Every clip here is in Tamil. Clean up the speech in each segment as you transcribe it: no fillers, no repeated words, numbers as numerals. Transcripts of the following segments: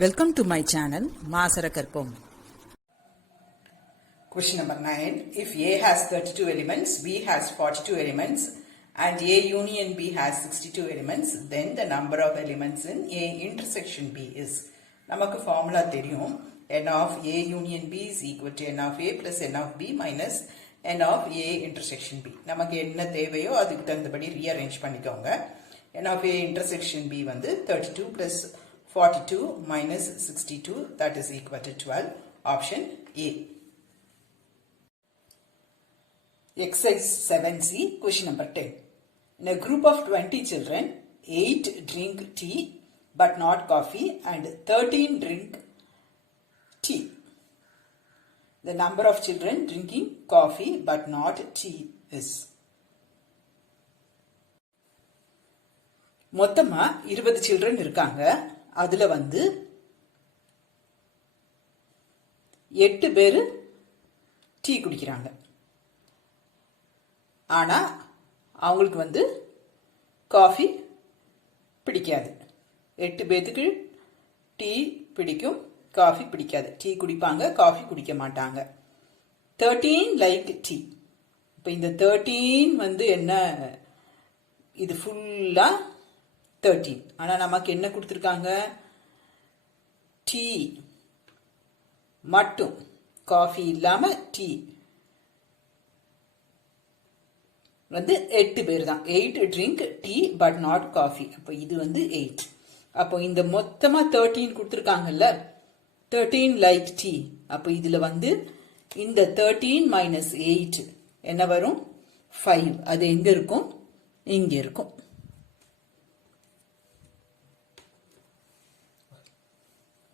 Welcome to my channel, Maasarakarpom. Question number 9. If A has 32 elements, B has 42 elements, and A union B has 62 elements, then the number of elements in A intersection B is. நமக்கு formula தெரியும். N of A union B is equal to N of A plus N of B minus N of A intersection B. நமக்கு என்ன தேவையோ அதுக்கு தகுந்தபடி rearrange பண்ணிக்கோங்க. N of A intersection B வந்து 32 plus 42 minus 62, that is equal to 12. Option A. Exercise 7C, question number 10. In a group of 20 children, 8 drink tea but not coffee and 13 drink tea. The number of children drinking coffee but not tea is. மொத்தமா 20 children இருக்காங்க. அதுல வந்து 8 பேரு டீ குடிக்கிறாங்க. ஆனா அவங்களுக்கு வந்து காஃபி பிடிக்காது. 8 பேத்துக்கு டீ பிடிக்கும், காஃபி பிடிக்காது. டீ குடிப்பாங்க, காஃபி குடிக்க மாட்டாங்க. 13 லைக் டீ. இப்போ இந்த 13 வந்து என்ன, இது ஃபுல்லா 13. ஆனா நமக்கு என்ன கொடுத்திருக்காங்க, டீ மட்டும், காஃபி இல்லாம டீ வந்து 8 பேர் தான். 8 drink tea but not coffee. அப்போ இது வந்து 8. அப்போ இந்த மொத்தமா 13 கொடுத்திருக்காங்கல்ல, 13 like tea. அப்போ இதுல வந்து இந்த 13 minus 8 என்ன வரும், 5. அது எங்க இருக்கும், இங்க இருக்கும்.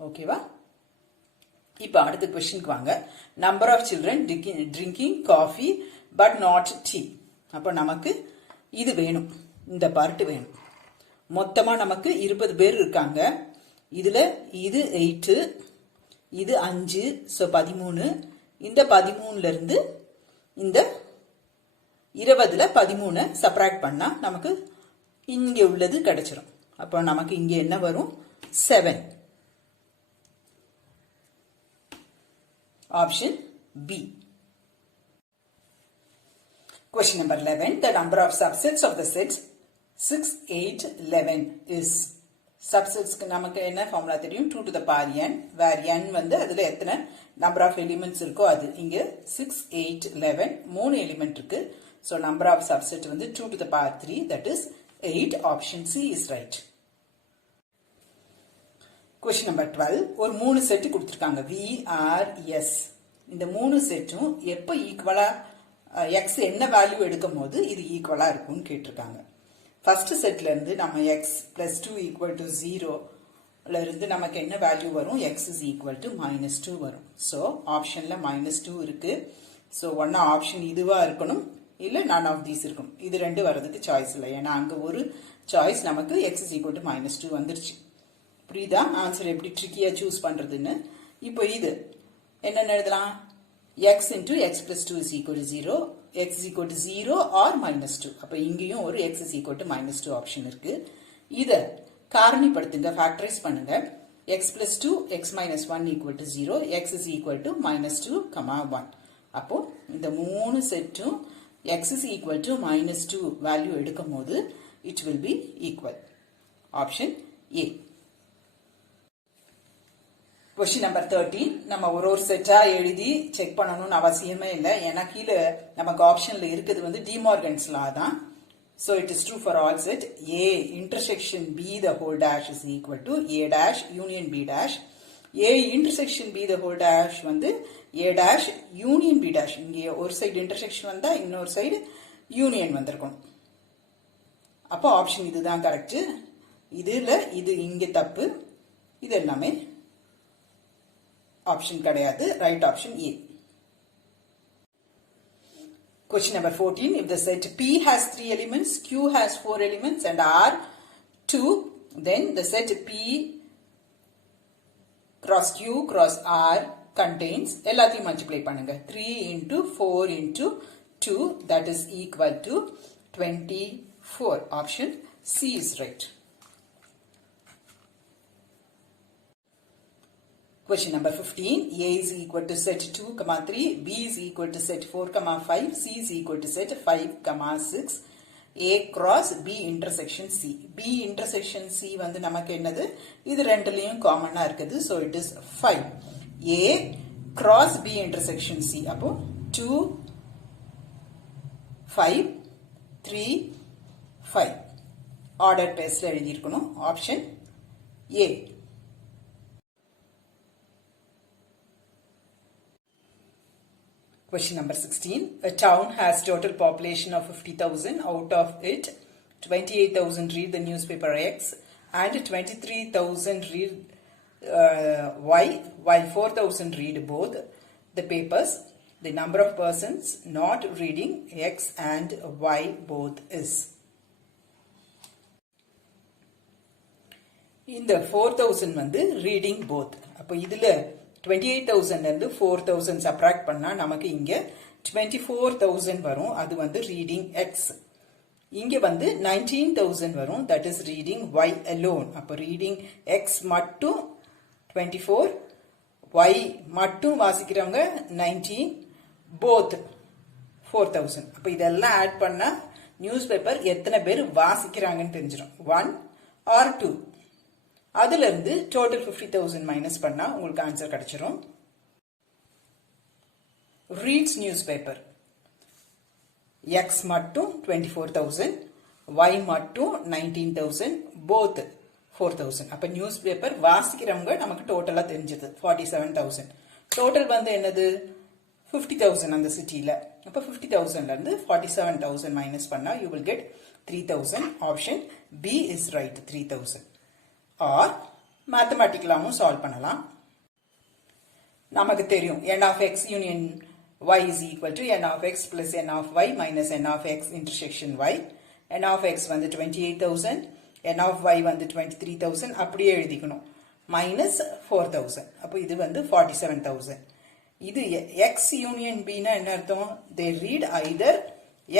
ஓகேவா? இப்போ அடுத்த क्वेश्चनக்கு வாங்க. Number of children drinking coffee but not tea. அப்போ நமக்கு இது வேணும், இந்த பார்ட் வேணும். மொத்தமா நமக்கு 20 பேர் இருக்காங்க. இதுல இது 8, இது 5, ஸோ 13. இந்த 13ல இருந்து இந்த 20ல 13 சப்ராக்ட் பண்ணா நமக்கு இங்க உள்ளது கிடைச்சிரும். அப்போ நமக்கு இங்க என்ன வரும், 7. Option B. Question number 11. The number of subsets of the sets 6, 8, 11 is. Subsets நமக்கு என்ன formula தெரியும், 2 to the power n, where n வந்து அதுல எத்தனை number of elements இருக்கோ அது. இங்க 6, 8, 11 மூணு element இருக்கு. So number of subset வந்து 2 to the power 3, that is 8. Option C is right. Question number 12. ஒரு மூணு செட் கொடுத்திருக்காங்க, V, R, S. இந்த மூணு செட்டும் எப்ப ஈக்குவலா, x என்ன வேல்யூ எடுக்கும் போது இது ஈக்குவலா இருக்கும்னு கேட்டிருக்காங்க. ஃபர்ஸ்ட் செட்ல இருந்து நம்ம x plus 2 equal to 0 ல இருந்து நமக்கு என்ன வேல்யூ வரும், x is equal to minus 2 வரும். ஸோ ஆப்ஷன்ல minus 2 இருக்கு. ஸோ ஒன்னா ஆப்ஷன் இதுவா இருக்கணும், இல்ல none of these இருக்கணும். இது ரெண்டு வர்றதுக்கு சாய்ஸ் இல்லை, ஏன்னா அங்க ஒரு சாய்ஸ் நமக்கு x is equal to minus 2 வந்துருச்சு. புரியுதா ஆன்சர் எப்படி ட்ரிக்கியா சூஸ் பண்றதுன்னு? இப்போ இது என்னன்னு எழுதலாம், x into x plus 2 is equal to 0, x is equal to 0 or minus 2. அப்ப இங்கேயும் ஒரு x is equal to minus 2 option இருக்கு. இத காரணிப்படுத்துங்க, ஃபேக்டரைஸ் பண்ணுங்க. x plus 2, x minus 1 equal to 0, x is equal to minus 2, 1. அப்போ இந்த மூணு செட்டும் x is equal to minus 2 value எடுக்கும் போது it will be equal. Option A. Question number 13. நம்ம ஒரு செட்டா எழுதி செக் பண்ணணும்னு அவசியமே இல்லை, ஏன்னா கீழே நமக்கு ஆப்ஷன்ல இருக்குது வந்து டிமார்கன்ஸ் லா தான். So it is true for all set. A intersection B the whole dash is equal to A dash union B dash. A intersection B the whole dash வந்து A dash union B dash. இங்கே ஒரு சைடு இன்டர்செக்ஷன் வந்தா இன்னொரு சைடு யூனியன் வந்திருக்கும். அப்போ ஆப்ஷன் இதுதான் கரெக்ட். இதுல இது இங்க தப்பு, இது எல்லாமே ஆப்ஷன் கிடையாது. Right option A. Question number 14. If the set P has 3 elements, Q has 4 elements and R 2, then the set P cross Q cross R contains, எல்லாத்தையும் மல்டிப்ளை பண்ணுங்க, 3 into 4 into 2, that is equal to 24. Option C is right. Question number 15. A is equal to set 2, 3. B is equal to set 4, 5. C is equal to set 5, 6. A cross B intersection C. B intersection C வந்து நமக்கு என்னது? இது ரெண்டுலயும் காமனா இருக்குது. So it is 5. A cross B intersection C. அப்போ 2, 5, 3, 5. Order பேஸ்ல எழுதியிருக்கணும். Option A. Question number 16. A town has total population of 50,000. Out of it, 28,000 read the newspaper X and 23,000 read Y, while 4,000 read both the papers. The number of persons not reading X and Y both is. இந்த 4,000 வந்து reading both. அப்போ இதுல 28,000 இருந்து 4,000 சப்ராக்ட் பண்ணா நமக்கு இங்க 24,000 வரும். அது வந்து ரீடிங் X. இங்க வந்து 19,000 வரும். That is reading Y alone. அப்போ ரீடிங் X மட்டும் 24, Y மட்டும் வாசிக்கிறவங்க 19, both 4,000. அப்போ இதெல்லாம் ஆட் பண்ணா நியூஸ் பேப்பர் எத்தனை பேர் வாசிக்கிறாங்கன்னு தெரிஞ்சிடும். 1 or 2. அதுல இருந்து டோட்டல் 50,000 மைனஸ் பண்ணா உங்களுக்கு ஆன்சர் கிடைச்சிரும். ரீட்ஸ் நியூஸ் பேப்பர் எக்ஸ் மட்டும் 24,000, Y மட்டும் 19,000, போத் 4,000. அப்ப நியூஸ் பேப்பர் வாசிக்கிறவங்க நமக்கு டோட்டலா தெரிஞ்சது 47,000. டோட்டல் வந்து என்னது 50,000 அந்த சிட்டில. அப்ப 50,000ல இருந்து 47,000 மைனஸ் பண்ணா you will get 3,000. Option B is right, 3,000. or மேத்தமேட்டிக்கலாவும் சால்வ் பண்ணலாம். நமக்கு தெரியும் n of x union y is equal to n of x plus n of y minus n of x intersection y. n of x வந்து 28,000, n of y வந்து 23,000. அப்படியே எழுதிக்கணும். minus 4,000. அப்போ இது வந்து 47,000. இது x union b னா என்ன அர்த்தம்? they read either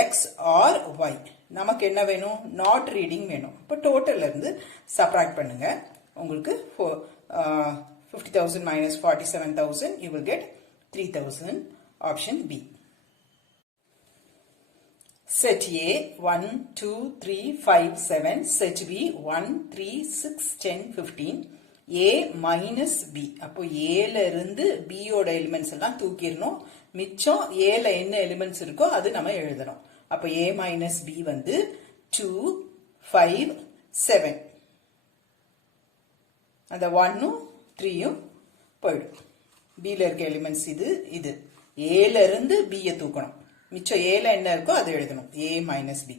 x or y. நமக்கு என்ன வேணும்? not reading வேணும். இப்போ டோட்டல்ல இருந்து சப்ராக்ட் பண்ணுங்க. உங்களுக்கு 50,000 minus 47,000 you will get 3,000. Option B. Set A 1, 2, 3, 5, 7. Set B 1, 3, 6, 10, 15. A minus B. அப்போ Aல இருந்து B ஓட எலிமெண்ட்ஸ் எல்லாம் தூக்கிடணும். மிச்சம் Aல என்ன எலிமெண்ட்ஸ் இருக்கோ அது நம்ம எழுதணும். அப்போ A minus B வந்து 2, 5, 7. அந்த 1ம் 3ம் போயிடும். Bல இருக்க எலிமெண்ட்ஸ் இது. Aல இருந்து Bயை தூக்கணும். மிச்சம் Aல என்ன இருக்கோ அதை எழுதணும். A minus B.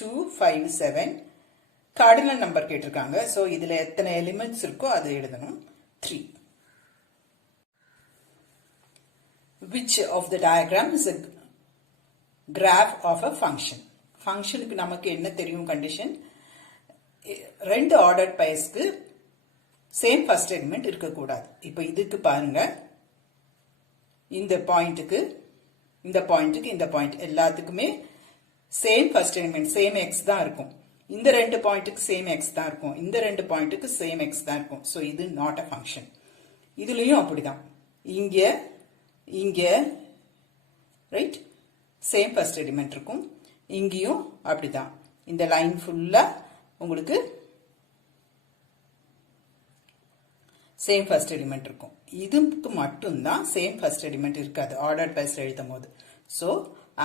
2, 5, 7. Cardinal number கேட்டிருக்காங்க. ஸோ இதுல எத்தனை எலிமெண்ட்ஸ் இருக்கோ அதை எழுதணும். 3. Which of the diagram is a graph of a function? ஃபங்க்ஷனுக்கு நமக்கு என்ன தெரியும் கண்டிஷன்? ரெண்டு ஆர்டர் பைஸ்க்கு சேம் ஃபர்ஸ்ட் எலிமெண்ட் இருக்கக்கூடாது. இப்போ இதுக்கு பாருங்க, இந்த பாயிண்ட்டுக்கு இந்த பாயிண்ட் எல்லாத்துக்குமே same first element same X தான் இருக்கும். இந்த ரெண்டு பாயிண்ட்டுக்கு சேம் எக்ஸ் தான் இருக்கும். இந்த ரெண்டு பாயிண்ட்டுக்கு சேம் எக்ஸ் தான் இருக்கும். ஸோ இது நாட் அ ஃபங்க்ஷன். இதுலயும் அப்படிதான். இங்க ரைட் சேம் ஃபர்ஸ்ட் எலிமெண்ட் இருக்கும். இங்கேயும் அப்படிதான். இந்த லைன் ஃபுல்லா உங்களுக்கு சேம் ஃபர்ஸ்ட் எலிமெண்ட் இருக்கும். இதுக்கு மட்டும்தான் சேம் ஃபர்ஸ்ட் எலிமெண்ட் இருக்காது ஆர்டர் பைஸ் எழுதும் போது. So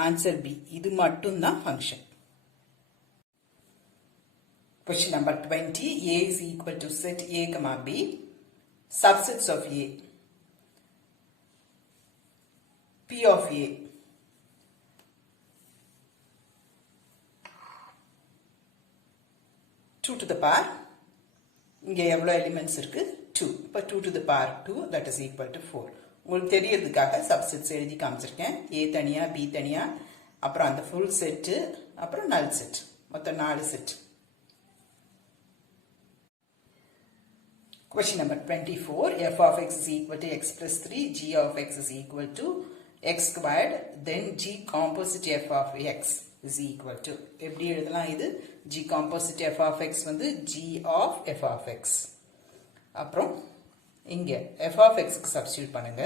answer B. இது மட்டும்தான் function. Question number 20. A is equal to set A, B. Subsets of A. P of A. Two to the power. இங்க எவ்வளவு எலிமெண்ட்ஸ் இருக்கு? 2. இப்போ 2 to the power 2 that is equal to 4. உங்களுக்கு தெரியறதுக்காக சப்செட்ஸ் எழுதி காமிச்சிருக்கேன். A தனியா, B தனியா, அப்புறம் அந்த ஃபுல் செட், அப்புறம் நல் செட். மொத்தம் 4 set. Question number 24. F of x is equal to x plus 3. G of x is equal to x squared. Then G composite f of x is equal to. எப்படி எழுதலாம் இது? G composite f of x வந்து G of f of x. அப்புறம் இங்கே f of xக்கு சப்ஸ்டியூட் பண்ணுங்க,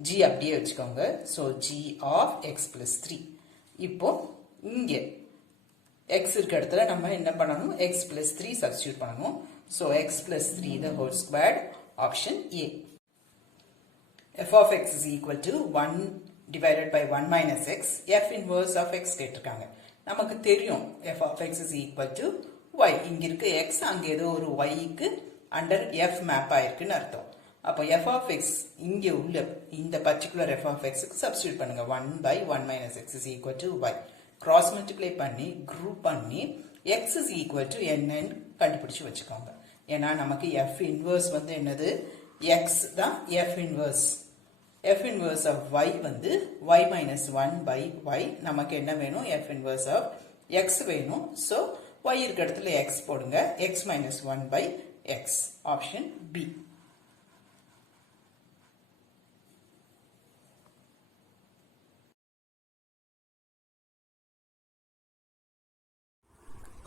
g அப்படியே வச்சுக்கோங்க. So g of x plus 3. இப்போ இங்கே x இருக்க இடத்துல நம்ம என்ன பண்ணணும், x plus 3 சப்ஸ்டியூட் பண்ணணும். So x plus 3 the whole squared, option A. f of x is equal to 1 divided by 1 minus x, f inverse of x கேட்டிருக்காங்க. நமக்கு தெரியும் f of x is equal to y. இங்க இருக்க x அங்க ஏதோ ஒரு yக்கு அண்டர் f மேப் ஆயிருக்குன்னு அர்த்தம். அப்போ f of x இங்க உள்ள இந்த பர்டிகுலர் f of x க்கு சப்ஸ்டியூட் பண்ணுங்க. 1 by 1 minus x is equal to y. Cross multiply பண்ணி குரூப் பண்ணி x is equal to என்னன்னு கண்டுபிடிச்சு வச்சுக்கோங்க. ஏன்னா நமக்கு f இன்வர்ஸ் வந்து என்னது, x தான் f inverse. f inverse of y வந்து y minus 1 by y. நமக்கு என்ன வேணும், f inverse of x வேணும். so y இருக்க இடத்துல x போடுங்க, x minus 1 by x, option B.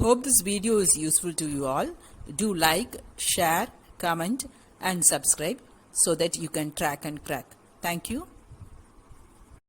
Hope this video is useful to you all. Do like, share, comment and subscribe so that you can track and crack. Thank you.